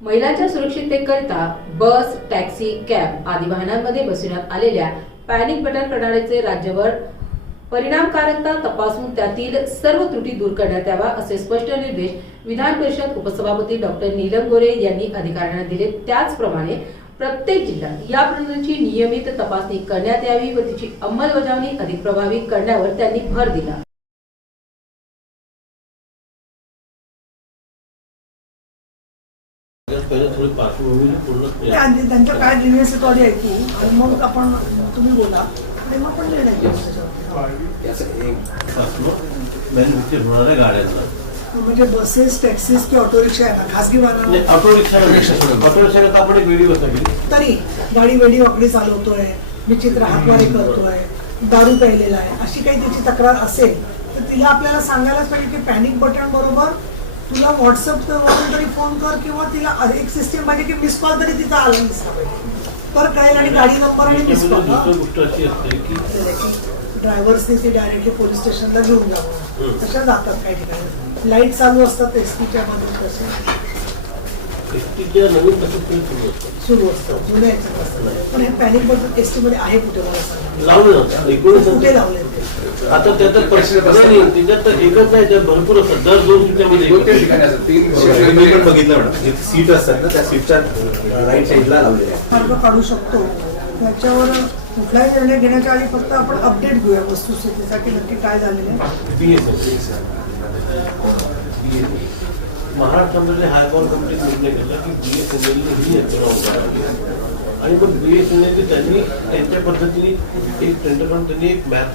महिलांच्या सुरक्षिततेकरिता बस, taxi, cab आदी वाहनांमध्ये बसविण्यात आलेल्या पॅनिक बटन प्रणालीचे राज्यभर परिणामकारकता तपासून त्यातील सर्व त्रुटी दूर करण्यात यावा असे स्पष्ट निर्देश विधान परिषद उपसभापती डॉक्टर नीलम गोरे यांनी अधिकाऱ्यांना दिले। त्याचप्रमाणे प्रत्येक जिल्ह्यात या प्रणालीची नियमित तपासणी करण्यात यावी व तिची अंमलबजावणी अधिक प्रभावी करण्यावर त्यांनी भर दिला। त्यांच्या काय निर्णय ऐकू आणि मग आपण तुम्ही बोला आणि मग पण निर्णय घेऊ। म्हणजे बसेस, टॅक्सीज किंवा ऑटो रिक्षा आहे ना, खासगी वाहन ऑटो रिक्षा आपण एक वेगळी गोष्ट केली तरी गाडी वेडी वाकडी चालवतोय, विचित्र हातवारे करतोय, दारू प्यायलेला आहे, अशी काही त्याची तक्रार असेल तर तिला आपल्याला सांगायलाच पाहिजे की पॅनिक बटन बरोबर तुला व्हॉट्सअप वरून तरी फोन कर किंवा तिला एक सिस्टीम पाहिजे की मिस कॉल तरी तिचा आला दिसला पाहिजे तर कळेल आणि गाडी नंबर आणि मिस कॉल ड्रायव्हर्सने ते डायरेक्टली पोलीस स्टेशनला घेऊन जावं। तशा जातात काही ठिकाणी लाईट चालू असतात एसटीच्या मध्ये तसे सुरू असतं जुन्या याच्यात असतं पण हे पॅनिक बटन एसटी मध्ये आहे कुठे मला सांगा कुठे लावले आता त्याचा त्याच्यात एकच नाही तर भरपूर असतात दर 2 मिनिटांमध्ये ठिकाणी असतात 3 मी पण बघितलं मॅडम सीट असतात ना त्या सीटच्या राईट साईडला लावलेले मार्ग काढू शकतो। त्याच्यावर कुठलाही निर्णय घेण्याच्या आधी फक्त आपण अपडेट घेऊया वस्तुस्थितीचा की नक्की काय झालेलं आहे। महाराष्ट्रामध्ये हायकॉर्ट कमिटीत निर्णय घेतला की BSNL ही यंत्रणा आणि पण BSNL त्यांनी त्यांच्या पद्धतीने एक टेंडर करून त्यांनी एक मॅप